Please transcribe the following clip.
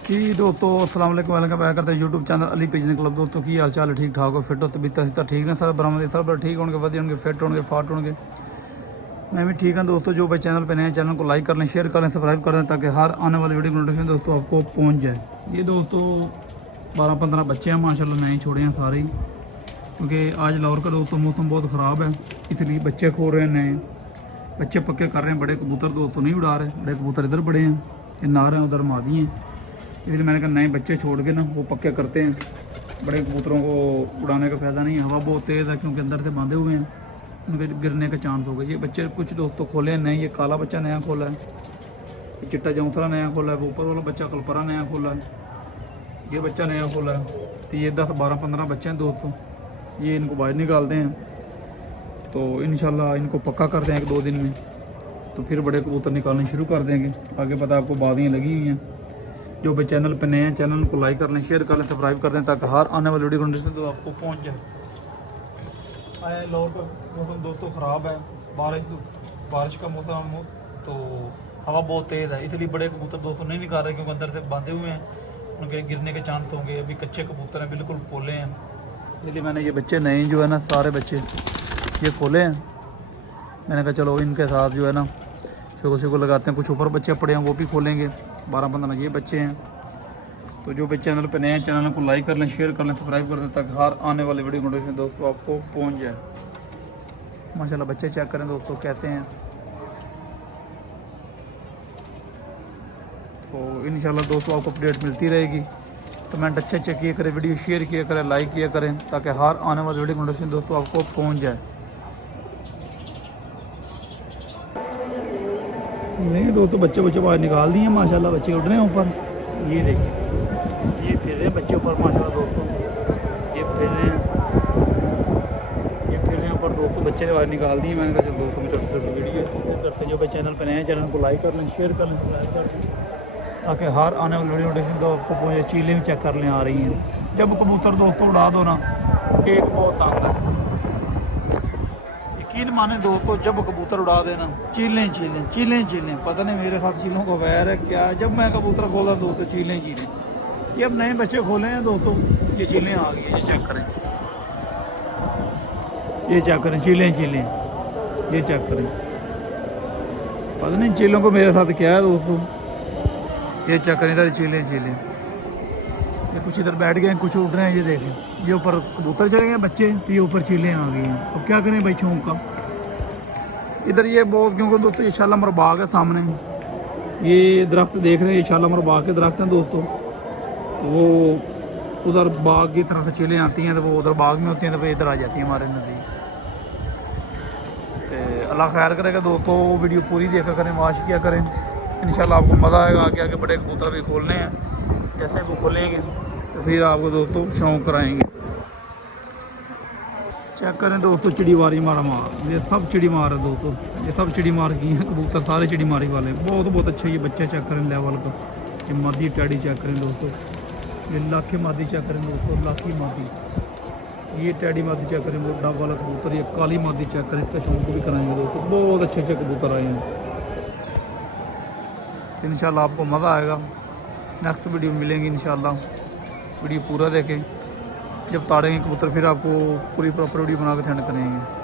जी दोस्तों अस्सलाम वालेकुम, वेलकम बैक करते हैं YouTube channel Ali pigeon club. दोस्तों की हाल चाल है? ठीक ठाक हो, फिट हो, तबीयत सीता ठीक ने? सब बरामद सब ठीक होंगे, वधिया होंगे, फिट होंगे, फाट होंगे। मैं भी ठीक हूँ दोस्तों। जो भाई चैनल पे नए चैनल को लाइक कर लें, शेयर कर लें, सब्सक्राइब कर लें, ताकि हर आने वाली वीडियो नोटिफिकेशन दोस्तों आपको पहुँच जाए। ये दोस्तों 12-15 बच्चे हैं माशाल्लाह, नए छोड़े हैं सारे ही, क्योंकि आज लाहौर का दोस्तों मौसम बहुत ख़राब है, इसलिए बच्चे खो रहे हैं। नए बच्चे पक्के कर रहे हैं। बड़े कबूतर दोस्तों नहीं उड़ा रहे, बड़े कबूतर इधर बड़े हैं, ये नार हैं, उधर मादी हैं। इसलिए मैंने कहा नए बच्चे छोड़ के ना वो पक्के करते हैं। बड़े कबूतरों को उड़ाने का फ़ायदा नहीं है, हवा बहुत तेज़ है, क्योंकि अंदर से बांधे हुए हैं, उनके गिरने का चांस हो गए। ये बच्चे कुछ दोस्तों खोले हैं नए। ये काला बच्चा नया खोला है, ये चिट्टा जौंसरा नया खोला है, वो ऊपर वाला बच्चा कलपरा नया खोला है, ये बच्चा नया खोला है। तो ये 10-12-15 बच्चे हैं दोस्तों। ये इनको बाहर निकालते हैं, तो इंशाल्लाह इनको पक्का करते हैं 1-2 दिन में, तो फिर बड़े कबूतर निकालने शुरू कर देंगे। आगे पता आपको बादियाँ लगी हुई हैं। जो भी चैनल पे नए हैं, चैनल को लाइक कर लें, शेयर कर लें, सब्सक्राइब कर दें, ताकि हर आने वाली वीडियो नोटिफिकेशन तो आपको पहुंच जाए। लाहौर का मौसम दोस्तों ख़राब है, बारिश का मौसम, तो हवा बहुत तेज़ है, इसलिए बड़े कबूतर दोस्तों नहीं निकाल रहे, क्योंकि अंदर से बांधे हुए हैं, उनके गिरने के चांस होंगे। अभी कच्चे कबूतर हैं, बिल्कुल पोले हैं, इसलिए मैंने ये बच्चे नए जो है ना, सारे बच्चे ये खोले हैं। मैंने कहा चलो इनके साथ जो है ना शुरू लगाते हैं। कुछ ऊपर बच्चे पड़े हैं, वो भी खोलेंगे। 12-15 ये बच्चे हैं। तो जो भी चैनल पे नए हैं, चैनल को लाइक कर लें, शेयर कर लें, सब्सक्राइब कर दें, ताकि हर आने वाली वीडियो नोटिफिकेशन दोस्तों आपको पहुंच जाए। माशाल्लाह बच्चे चेक करें दोस्तों कैसे हैं। तो इंशाल्लाह दोस्तों आपको अपडेट मिलती रहेगी। कमेंट अच्छे किया करें, वीडियो शेयर किया करें, लाइक किया करें, ताकि हर आने वाली वीडियो नोटिफिकेशन दोस्तों आपको पहुँच जाए। नहीं दोस्तों बच्चे बाहर निकाल दिए माशाल्लाह, बच्चे उड़ रहे हैं ऊपर। ये देखिए, ये फिर रहे हैं बच्चे ऊपर माशाल्लाह दोस्तों, ये फिर रहे हैं, ये फिर रहे हैं ऊपर दोस्तों। बच्चे बाहर निकाल दिए। मैंने कहा चलो दोस्तों में छोटी वीडियो शेयर करते हैं। जो भाई चैनल पर नए हैं, चैनल को लाइक कर लें, शेयर कर लें, सब्सक्राइब कर लें, ताकि हर आने वाली वीडियो नोटिफिकेशन तो आपको पहुँचे। चीलें भी चेक कर लें आ रही हैं। जब कबूतर दोस्तों उड़ा दो ना, एक बहुत आता है, यकीन माने दोस्तों, जब कबूतर उड़ा देना चीलें, पता नहीं मेरे साथ चीलों को वैर है क्या। जब मैं कबूतर खोला दोस्तों चीलें, ये अब नए बच्चे खोले हैं दोस्तों, ये चीलें आ गई हैं। ये चेक करें, ये चेक करें, चीलें, ये चेक करें। पता नहीं चीलों को मेरे साथ क्या है दोस्तों। ये चेक करें इधर चीलें, ये कुछ इधर बैठ गए हैं, कुछ उड़ रहे हैं। ये देखें, ये ऊपर कबूतर चले गए बच्चे, ये ऊपर चीलें आ गई हैं। अब क्या करें भाई शौक का। इधर ये बहुत, क्योंकि दोस्तों ये शालामर बाग है सामने, ये दरख्त देख रहे हैं, ये शालामर बाग के दरख्त हैं दोस्तों। तो वो उधर बाग की तरफ से चीलें आती हैं, तो वो उधर बाग में होती हैं, तो वो इधर आ जाती हैं हमारे नज़दीक। तो अल्लाह खैर करेगा दोस्तों, वीडियो पूरी देखा करें, वाच किया करें, इंशाल्लाह आपको मज़ा आएगा। आगे आगे बड़े कबूतर भी खोलने हैं, जैसे वो खोलेंगे तो फिर आपको दोस्तों शौक कराएंगे। चेक करें दोस्तों, चिड़ी मारी मारा मार, ये सब चिड़ी मार है दोस्तों, ये सब चिड़ी मार की हैं कबूतर, सारे चिड़ी मारी वाले। बहुत अच्छा ये बच्चे चेक करें लेवल का। ये मादी टैडी चेक करें दोस्तों, ये लाखी मादी चेक करें दोस्तों, लाखी मादी। ये टैडी मादी चेक करें, वो डब वाला कबूतर। ये काली मादी चेक करें, इसका शौक भी कराएंगे दोस्तों। बहुत अच्छे कबूतर आए हैं, इंशाल्लाह आपको मज़ा आएगा। नेक्स्ट वीडियो मिलेंगी इंशाल्लाह, वीडियो पूरा देखें। जब ताड़ेंगे कबूतर फिर आपको पूरी प्रॉपर वीडियो बना के सेंड करेंगे।